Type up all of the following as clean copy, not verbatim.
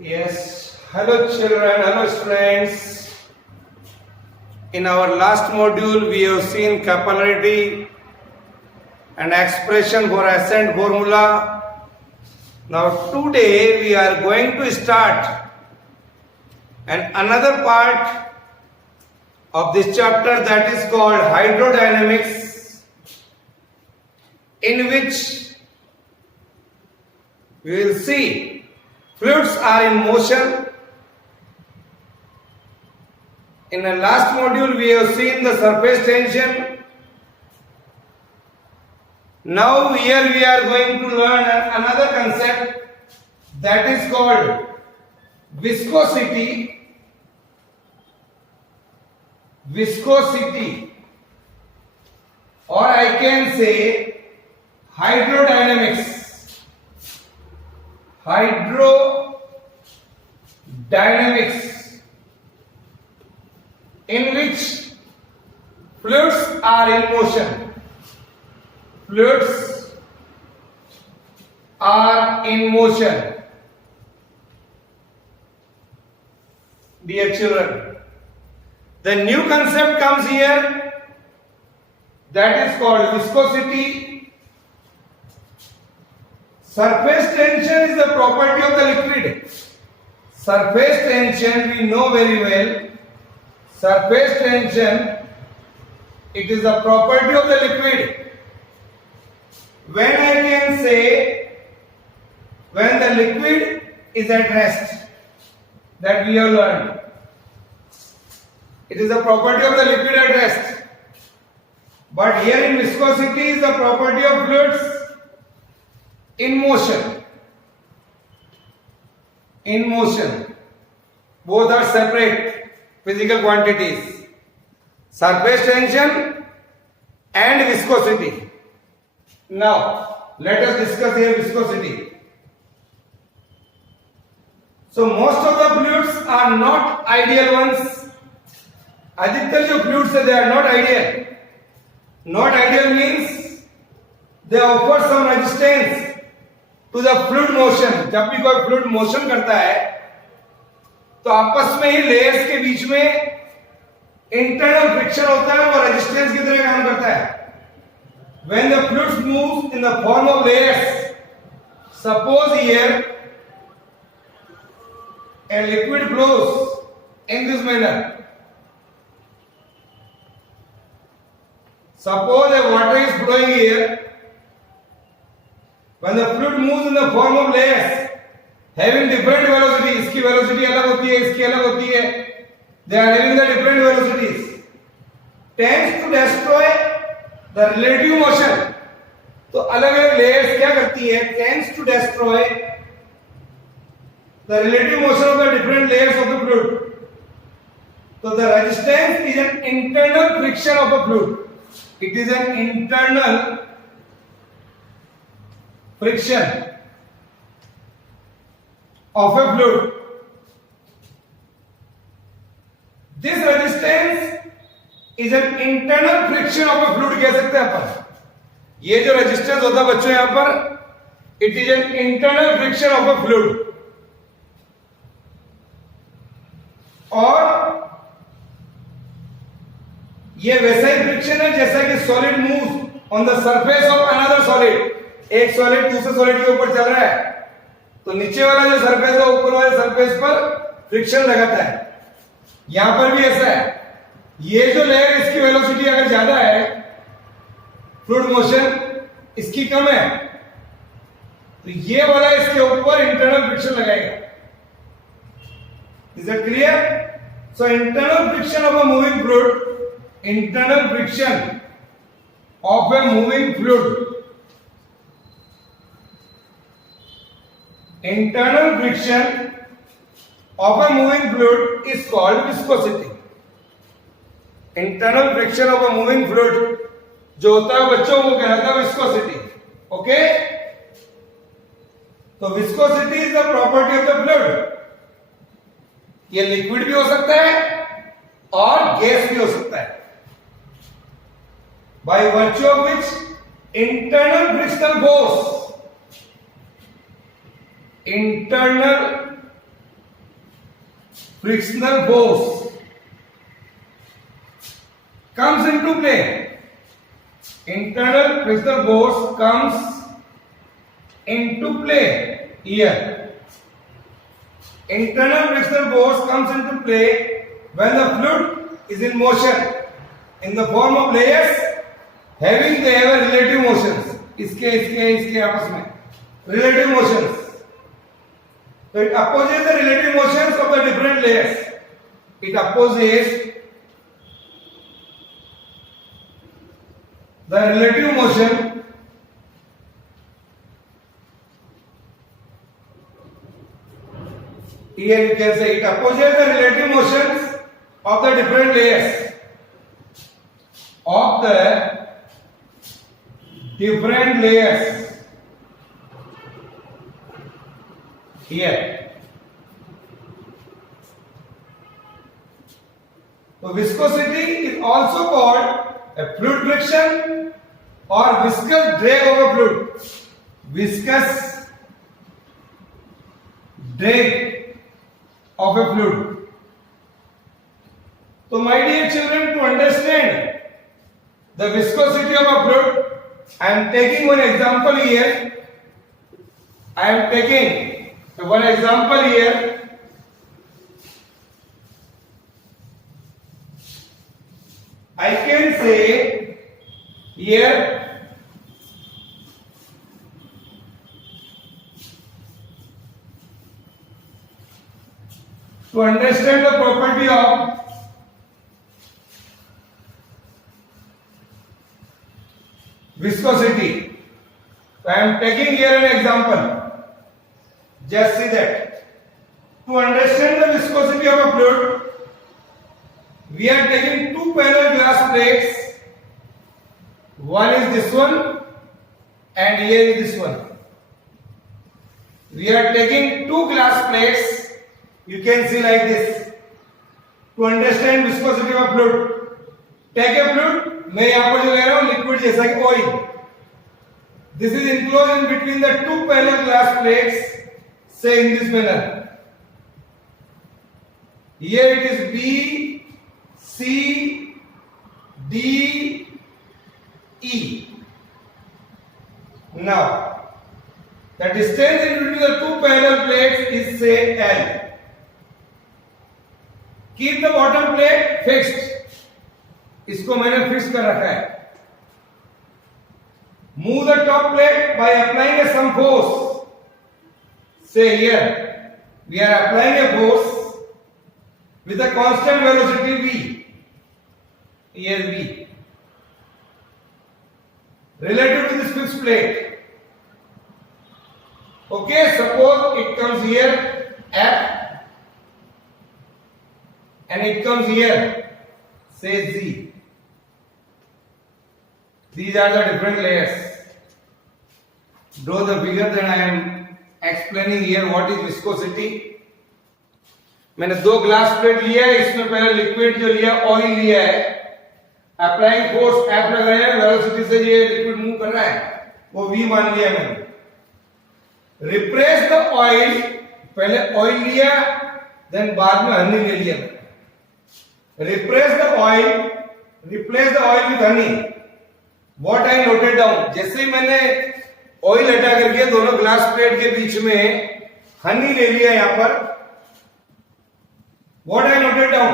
Yes, hello children, hello students. In our last module, we have seen capillarity and expression for ascent formula. Now today we are going to start and another part of this chapter, that is called hydrodynamics, in which we will see fluids are in motion. In the last module we have seen the surface tension. Now here we are going to learn another concept, that is called viscosity. Viscosity, or I can say hydrodynamics. Hydrodynamics, in which fluids are in motion. Fluids are in motion. Dear children, the new concept comes here, that is called viscosity. Surface tension is the property of the liquid. Surface tension we know very well. Surface tension, it is the property of the liquid. When I can say, when the liquid is at rest, that we have learned. It is the property of the liquid at rest. But here in viscosity is the property of fluids in motion. In motion. Both are separate physical quantities. Surface tension and viscosity. Now, let us discuss here viscosity. So, most of the fluids are not ideal ones. अधिकतर जो fluids है, they are not ideal. Not ideal means they offer some resistance to the fluid motion. जब भी कोई fluid motion करता है तो आपस में ही layers के बीच में internal friction होता है, वो resistance की तरह काम करता है. When the fluid moves in the form of layers, suppose here a liquid flows in this manner. Suppose a water is flowing here. When the fluid moves in the form of layers, having different velocity, इसकी velocity अलग होती है, इसकी अलग होती है. They are having the different velocities. Tends to destroy the relative motion. तो अलग-अलग layers क्या करती है? Tends to destroy the relative motion of the different layers of the fluid. So the resistance is an internal friction of a fluid. It is an internal friction of a fluid. This resistance is an internal friction of a fluid कह सकते हैं अपन. ये जो resistance होता है बच्चों यहाँ पर, it is an internal friction of a fluid. और ये वैसा ही फ्रिक्शन है जैसा कि solid moves on the surface of another solid. एक सॉलिड दूसरे सॉलिड के ऊपर चल रहा है तो नीचे वाला जो सरफेस है ऊपर वाले सरफेस पर फ्रिक्शन लगाता है. यहां पर भी ऐसा है. ये जो लेयर, इसकी वेलोसिटी अगर ज्यादा है, फ्लूइड मोशन इसकी कम है, तो ये वाला इसके ऊपर इंटरनल फ्रिक्शन लगाएगा. Is it clear? So internal friction of a moving fluid, internal friction of a moving fluid. Internal friction of a moving fluid is called viscosity. Internal friction of a moving fluid जो होता है बच्चों वो कहलाता है viscosity. Okay? तो viscosity is the property of the fluid. ये liquid भी हो सकता है और गैस भी हो सकता है. By virtue of which internal frictional force internal frictional force comes into play. Internal frictional force comes into play here. Internal frictional force comes into play when the fluid is in motion in the form of layers having they have relative motions. इसके आपस में relative motions. So it opposes the relative motions of the different layers. It opposes the relative motion here you can say it opposes the relative motions of the different layers of the different layers here. So viscosity is also called a fluid friction or viscous drag of a fluid. Viscous drag of a fluid. So my dear children, to understand the viscosity of a fluid, I am taking one example here. I am taking one example here. I can say here to understand the property of viscosity. So I am taking here an example. Just see that. To understand the viscosity of a fluid, we are taking two parallel glass plates. One is this one and here is this one. We are taking two glass plates. You can see like this. To understand viscosity of a fluid, take a fluid. मैं यहाँ पर जो ले रहा हूँ liquid जैसा कि oil. This is enclosed in between the two parallel glass plates. Say in this manner. Here it is B, C, D, E. Now, the distance in between the two parallel plates is say L. Keep the bottom plate fixed. इसको मैंने fix कर रखा है. Move the top plate by applying a some force. Say here, we are applying a force with a constant velocity v. Here v. Relative to this fixed plate. Okay, suppose it comes here F and it comes here say Z. These are the different layers. Draw the figure that I am explaining here what is viscosity. मैंने दो glass plate लिया है, इसमें पहले liquid जो लिया oil लिया है, अप्लाइंग फोर्स F लगाया है, वेलोसिटी से ये लिक्विड मूव कर रहा है, वो V मान लिया मैंने. रिप्लेस द ऑयल, पहले ऑयल लिया देन बाद में हनी ले लिया. Replace the oil with Honey. What I noted down, जैसे ही मैंने ऑयल हटा करके दोनों ग्लास प्लेट के बीच में हनी ले लिया यहां पर. What I noted down,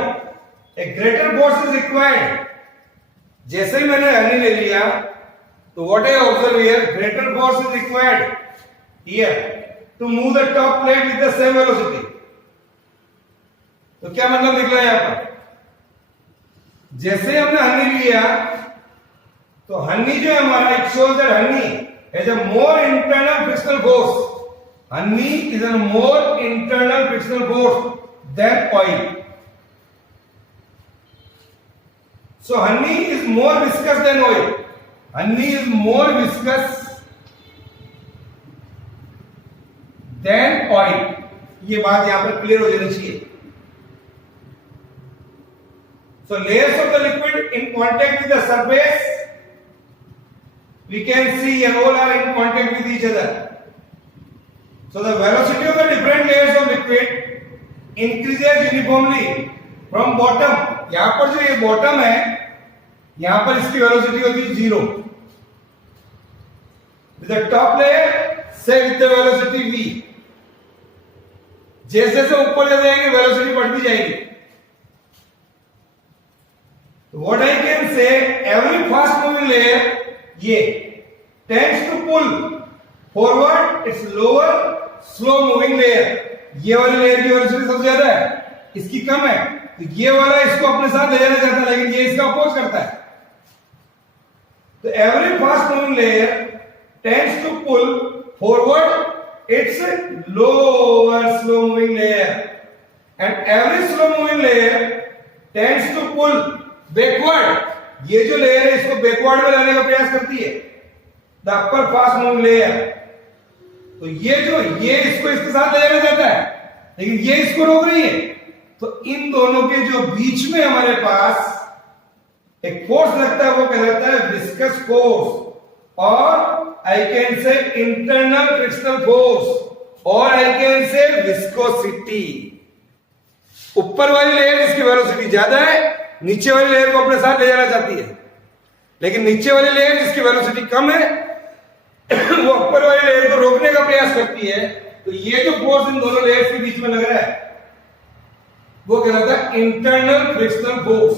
a greater force is required. जैसे ही मैंने हनी ले लिया तो what I observe here, greater force is required here to move the top plate with the same velocity. तो क्या मतलब निकला यहां पर, जैसे हमने हनी लिया तो हनी जो है हमारा, it shows that honey has a more internal frictional force. Honey is a more internal frictional force than oil. So honey is more viscous than oil. Honey is more viscous than oil. ये बात यहां पर clear हो जानी चाहिए. So layers of the liquid in contact with the surface, we can see all are in contact with each other. So the velocity of the different layers of liquid increases uniformly from bottom. यहां पर जो ये bottom है, यहां पर इसकी velocity होती है 0. With the top layer, say with the velocity v. जैसे जैसे ऊपर जाएंगे वेलोसिटी बढ़ती जाएगी. What I can say, every fast moving layer ये tends to pull forward its lower slow moving layer. ये वाली लेयर की वेलोसिटी सबसे ज्यादा है, इसकी कम है, तो ये वाला इसको अपने साथ ले जाना चाहता है, लेकिन ये इसका अपोज करता है. तो every fast moving layer tends to pull forward its lower slow moving layer, and every slow moving layer tends to pull backward. ये जो लेयर है इसको बैकवर्ड में लाने का प्रयास करती है, the upper fast moving layer. तो ये इसको इसके साथ ले जाना चाहता है, लेकिन ये इसको रोक रही है. तो इन दोनों के जो बीच में हमारे पास एक फोर्स लगता है, वो कहलाता है विस्कस फोर्स, और I can say internal frictional force, और आई कैन से विस्कोसिटी. ऊपर वाली लेयर जिसकी वेलोसिटी ज्यादा है, नीचे वाली लेयर को अपने साथ ले जाना चाहती है, लेकिन नीचे वाली लेयर जिसकी वेलोसिटी कम है वो ऊपर वाली लेयर को रोकने का प्रयास करती है. तो ये जो फोर्स इन दोनों लेयर्स के बीच में लग रहा है वो कहलाता है इंटरनल फ्रिक्शनल फोर्स.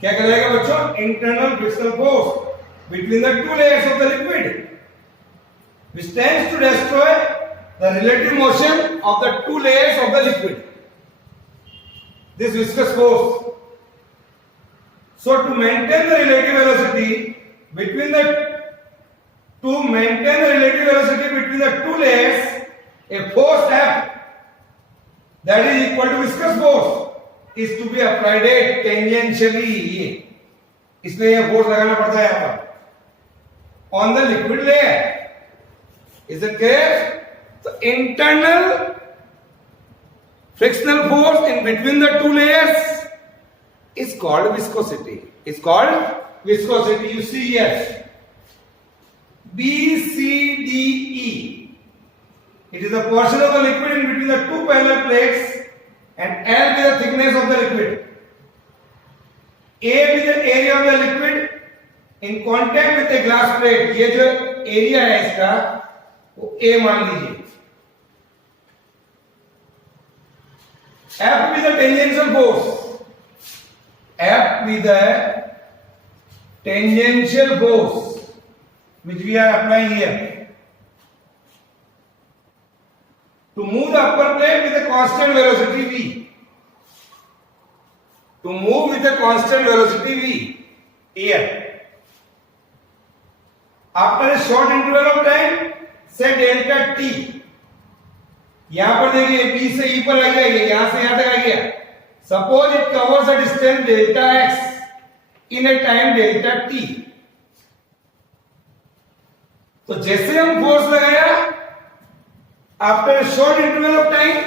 क्या कहलाएगा बच्चों? Internal frictional force between the two layers of the liquid which tends to destroy the relative motion of the two layers of the liquid. This viscous force. So to maintain the relative velocity between the two layers, a force F that is equal to viscous force is to be applied tangentially. इसलिए यह force लगाना पड़ता है यहाँ पर on the liquid layer. Is it clear? So internal frictional force in between the two layers is called viscosity. It's called viscosity. You see here, B, C, D, E. It is a portion of the liquid in between the two parallel plates, and L is the thickness of the liquid. A is the area of the liquid in contact with a glass plate. ये जो area है इसका वो A मान लीजिए. F is the tangential force. F with the tangential force which we are applying here to move the upper plate with a constant velocity v. To move with a constant velocity v here. After a short interval of time, say delta t. यहां पर देखिए B से E पर आ गया, यहां से यहां तक आ गया. Suppose it covers a distance delta x in a time delta t. तो जैसे हम फोर्स लगाया after a short interval of time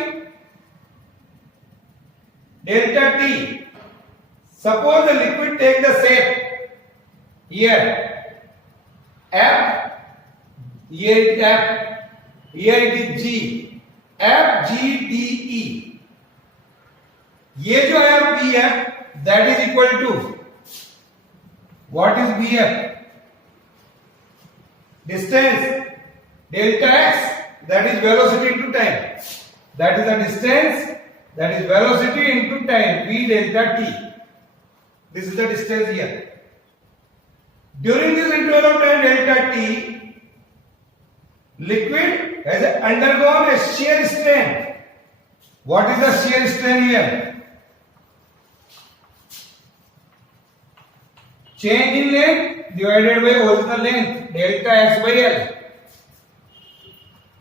delta t, suppose the liquid take the shape here F, here it is F, here it is G, F G D E. ये जो है BF that is equal to what is BF? Distance delta x, that is velocity into time. That is the distance, that is velocity into time, v delta t. This is the distance here. During this interval of time delta t, liquid has undergone a shear strain. What is the shear strain here? Change in length divided by original length delta x by L.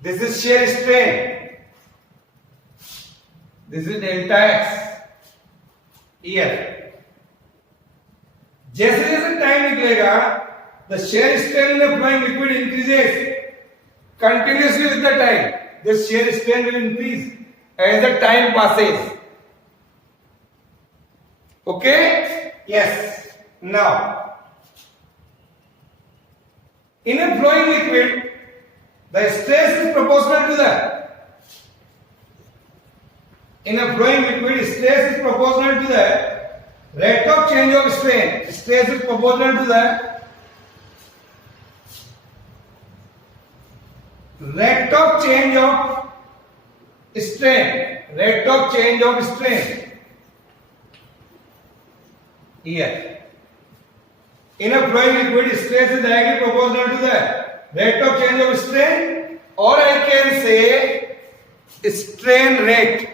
This is shear strain. This is delta x here. जैसे जैसे time निकलेगा, the shear strain in the flowing liquid increases continuously with the time. This shear strain will increase as the time passes. Okay? Yes. Now, in a flowing liquid, the stress is proportional to the In a flowing liquid, stress is proportional to the rate of change of strain. Stress is proportional to the rate of change of strain. Rate of change of strain. Here. In a flowing liquid, stress is directly proportional to the rate of change of strain, or I can say strain rate.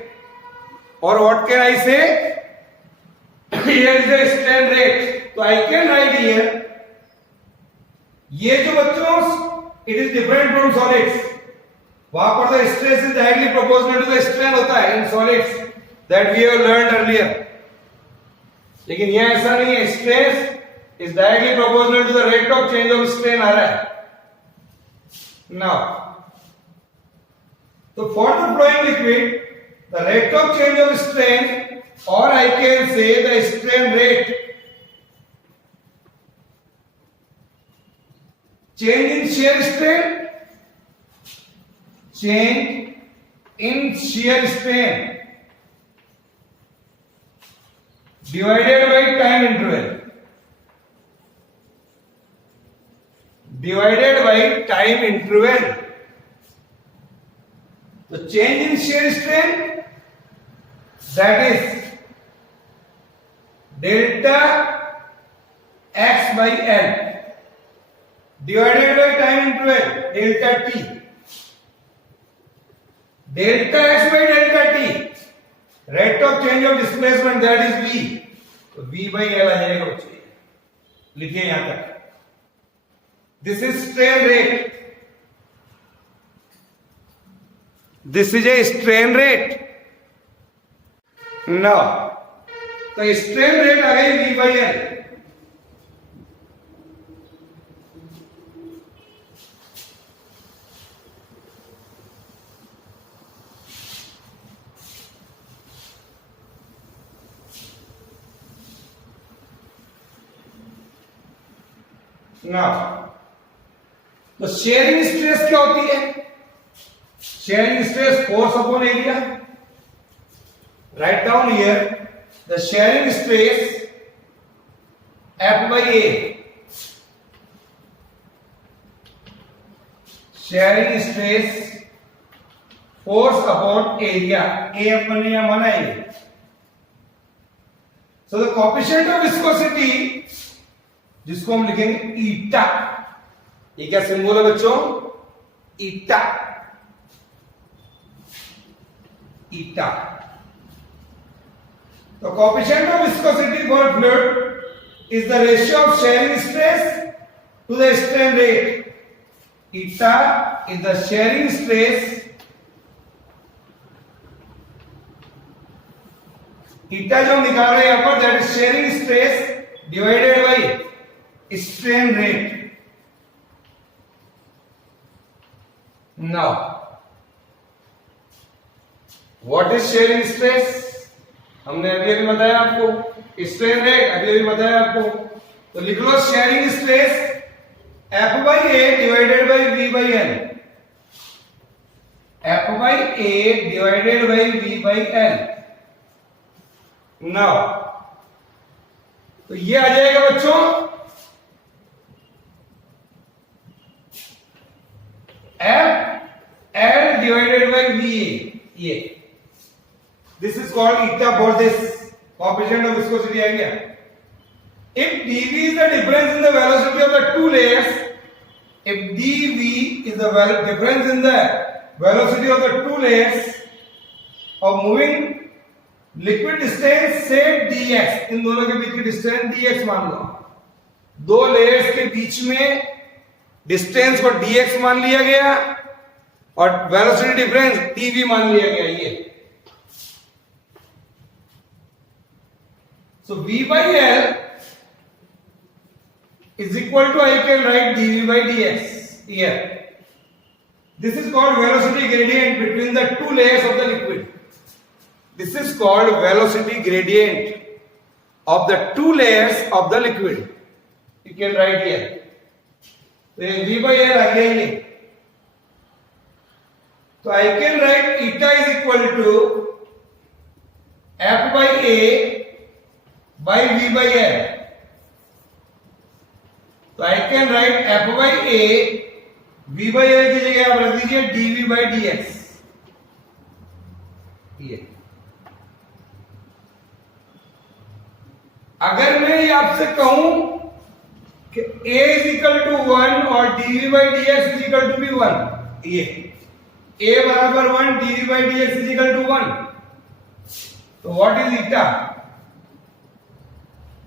Or what can I say? Here is the strain rate. So I can write here. ये जो बच्चों, it is different from solids. वहां पर the stress is directly proportional to the strain होता है in solids that we have learned earlier. लेकिन ये ऐसा नहीं है. Stress is directly proportional to the rate of change of strain आ रहा है. Now, so for the flowing liquid, the rate of change of strain, or I can say the strain rate, change in shear strain, change in shear strain divided by time interval. Divided by time interval. The change in shear strain, that is delta x by L divided by time interval delta t. Delta x by delta t, rate of change of displacement, that is v. तो v by L आ जाएगा बच्चे. लिखिए यहां तक. This is strain rate. This is a strain rate. Now, तो strain rate आ गई V by L. Now, तो sharing stress क्या होती है? Sharing stress force upon area. Write down here the shearing stress F by A. Shearing stress force upon area. A अपन ने यहां माना है. So the coefficient of viscosity, जिसको हम लिखेंगे ईटा. ये क्या सिंबल है बच्चों? ईटा. ईटा. The coefficient of viscosity for fluid is the ratio of shearing stress to the strain rate. Eta is the shearing stress. Eta जो हम निकाल रहे हैं यहाँ पर, that is shearing stress divided by strain rate. Now, what is shearing stress? हमने अभी बताया आपको. स्ट्रेन रेट अभी बताया आपको. तो लिख लो shearing stress F by A divided by V by L. F by A divided by V by L. Now, तो ये आ जाएगा बच्चों F L divided by VA. ये this is called eta for this coefficient of viscosity idea. If dV is the difference in the velocity of the two layers, if dV is the difference in the velocity of the two layers of moving liquid distance, say dx, इन दोनों के बीच की distance dx मान लो. दो layers के बीच में distance को dx मान लिया गया और वेलोसिटी डिफरेंस dv मान लिया गया. ये so v by L is equal to, I can write dv by dx here. This is called velocity gradient between the two layers of the liquid. This is called velocity gradient of the two layers of the liquid. You can write here. So v by L आ गया ये. So I can write eta is equal to F by A by V by L. तो I can write F by A, V by L की जगह आप रख दीजिए dV by dx. ये अगर मैं ये आपसे कहूं कि A is equal to 1 और dV by dx is equal to be 1, ये A बराबर 1, dV by dx is equal to 1. तो what is eta?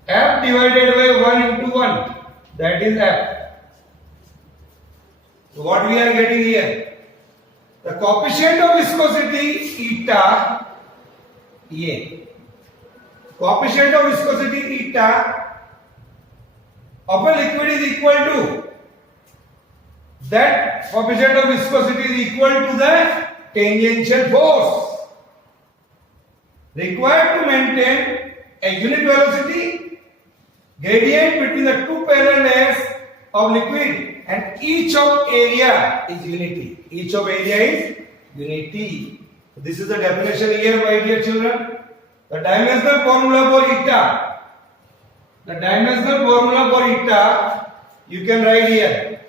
F divided by 1 into 1, that is F. So what we are getting here? The coefficient of viscosity eta, ये coefficient of viscosity eta of a liquid is equal to, that coefficient of viscosity is equal to the tangential force required to maintain a unit velocity gradient between the two parallel layers of liquid, and each of area is unity. Each of area is unity. This is the definition here, my dear children. The dimensional formula for eta. The dimensional formula for eta you can write here.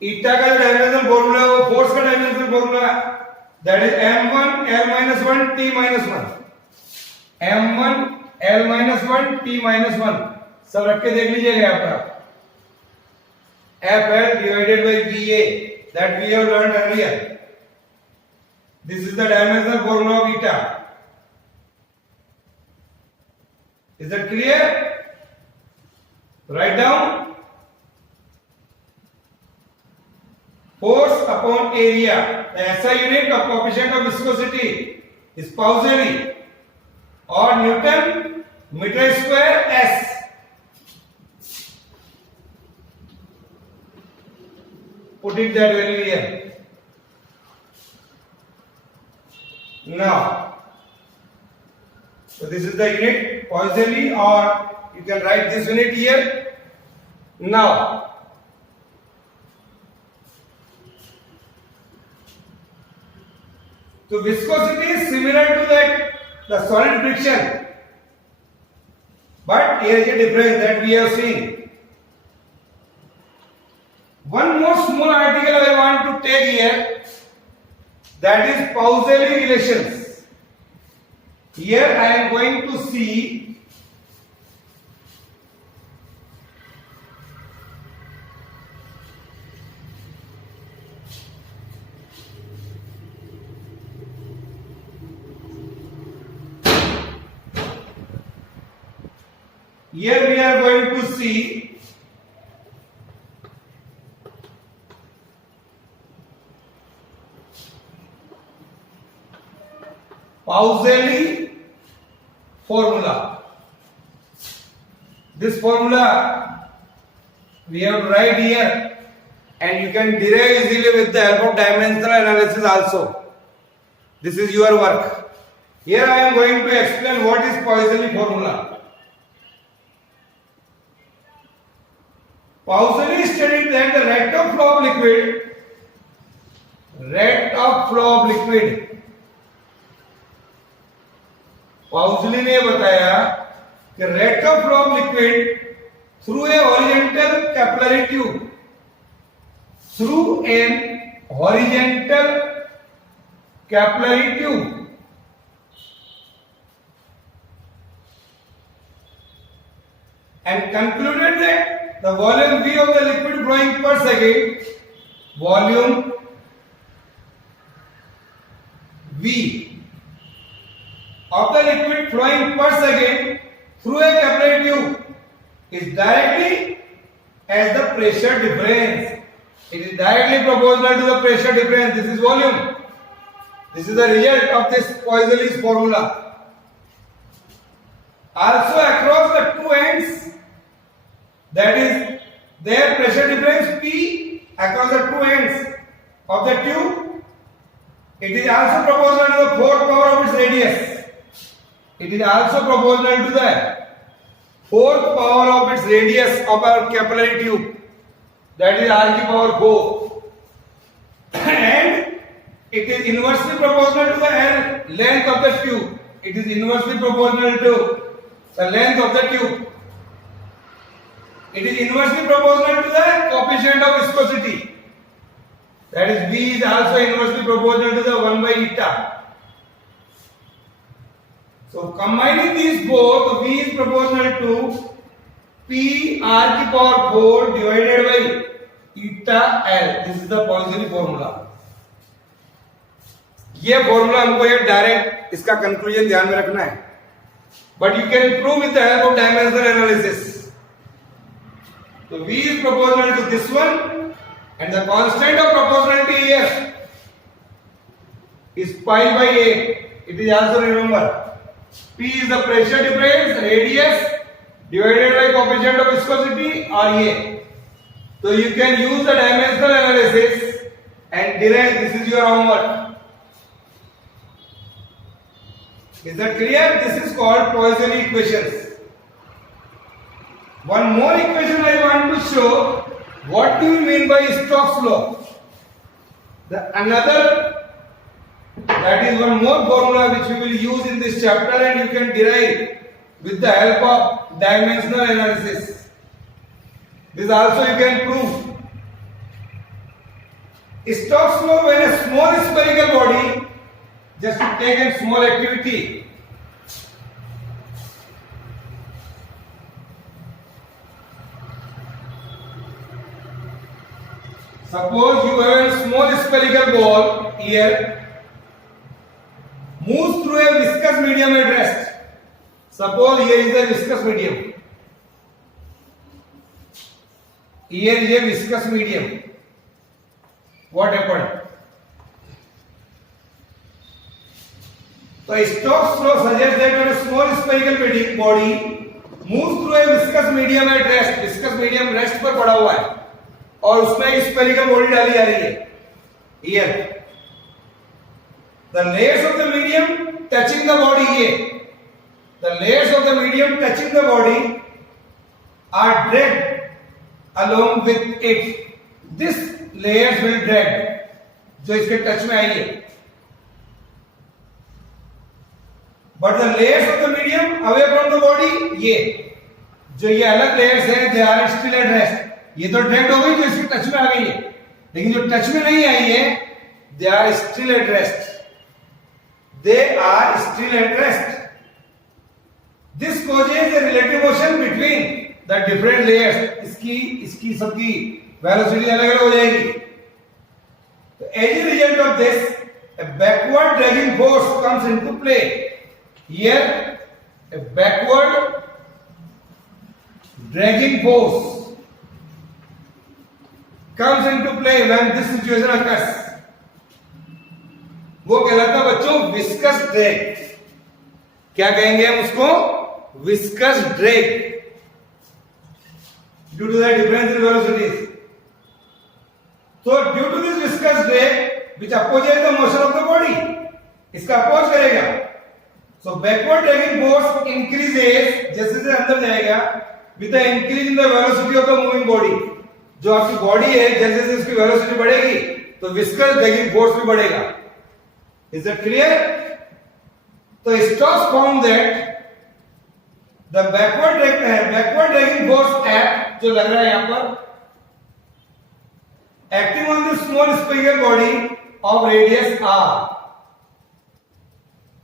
Eta का dimensional formula वो force का dimensional formula, that is m1 l minus 1 t minus 1. m1 l minus 1 t minus 1 सब रख के देख लीजिएगा यहाँ पर. FL divided by VA, that we have learned earlier. This is the dimensional formula of eta. Is that clear? Write down. Force upon area. The SI unit of coefficient of viscosity is Pauli or Newton meter square S. Put it that value here. Now, so this is the unit Pauli, or you can write this unit here. Now, so viscosity is similar to the solid friction, but here is a difference that we have seen. One more small article I want to take here, that is Pauli relations. Here I am going to see here we are going to see Pauli formula. This formula we have to write here, and you can derive easily with the help of dimensional analysis also. This is your work. Here I am going to explain what is Pauli formula. Pauli stated that the rate of flow of liquid, Pauli ने बताया कि rate of flow of liquid through a horizontal capillary tube, through an horizontal capillary tube, and concluded that the volume V of the liquid flowing per second, volume V of the liquid flowing per second through a capillary tube is directly as the pressure difference. It is directly proportional to the pressure difference. This is volume. This is the result of this Pauli's formula. Also across the two ends, that is their pressure difference P across the two ends of the tube, it is also proportional to the fourth power of its radius. It is also proportional to the fourth power of its radius of our capillary tube, that is R की power 4, and it is inversely proportional to the length of the tube. it is inversely proportional to the length of the tube. It is inversely proportional to the coefficient of viscosity. That is, V is also inversely proportional to the 1 by eta. So combining these both, V is proportional to P r की power 4 divided by eta L. This is the Poisson formula. ये formula हमको ये direct इसका conclusion ध्यान में रखना है, but you can prove with the help of dimensional analysis. So V is proportional to this one, and the constant of proportionality here is pi by 8. It is also, remember, P is the pressure difference, radius divided by coefficient of viscosity, RA. So you can use the dimensional analysis and derive. This is your homework. Is that clear? This is called Poisson equations. One more equation I want to show. What do you mean by Stokes law? That is one more formula which we will use in this chapter, and you can derive with the help of dimensional analysis. This also you can prove. Stokes law, when a small spherical body, just to take a small activity. Suppose you have a small spherical ball here, moves through a viscous medium at rest. Suppose here is a viscous medium. Here is a viscous medium. What happened? So Stokes law suggests that when a small spherical body moves through a viscous medium at rest, viscous medium rest पर पड़ा हुआ है और उसमें एक spherical body डाली जा रही है. Here, the layers of the medium touching the body here, the layers of the medium touching the body are dragged along with it. This layers will drag, जो इसके टच में आई है. But the layers of the medium away from the body, ये जो ये अलग layers हैं, they are still at rest. ये तो ड्रैग्ड हो गई, जो इसके टच में आ गई है, लेकिन जो टच में नहीं आई है, they are still at rest. They are still at rest. This causes a relative motion between the different layers. इसकी सबकी velocity अलग-अलग हो जाएगी. So as a result of this, a backward dragging force comes into play. Here, a backward dragging force comes into play when this situation occurs. वो कहलाता बच्चों viscous drag. क्या कहेंगे हम उसको? Viscous drag, due to the difference in velocities. So due to this viscous drag which opposes the motion of the body, इसका oppose करेगा. So backward dragging force increases, जैसे जैसे अंदर जाएगा, with the increase in the velocity of the moving body. जो आपकी body है, जैसे जैसे उसकी वेलोसिटी बढ़ेगी तो विस्कस ड्रैगिंग फोर्स भी बढ़ेगा. Is that clear? तो Stokes found that the backward dragging force act, जो लग रहा है यहां पर, acting on the small spherical body of radius r,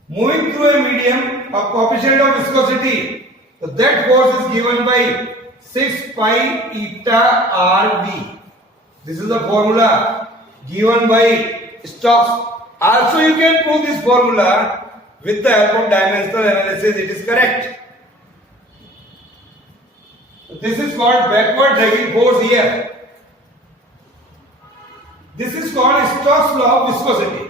moving through a medium of coefficient of viscosity. So that force is given by 6 pi eta rv. This is the formula given by Stokes. Also you can prove this formula with the help of dimensional analysis. It is correct. This is called backward dragging force here. This is called Stokes law of viscosity.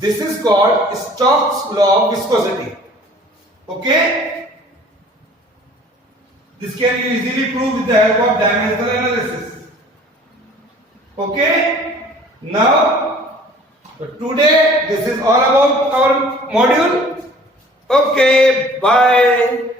This is called Stokes law of viscosity. Okay? This can be easily proved with the help of dimensional analysis. Okay? Now, today this is all about our module. Okay, bye.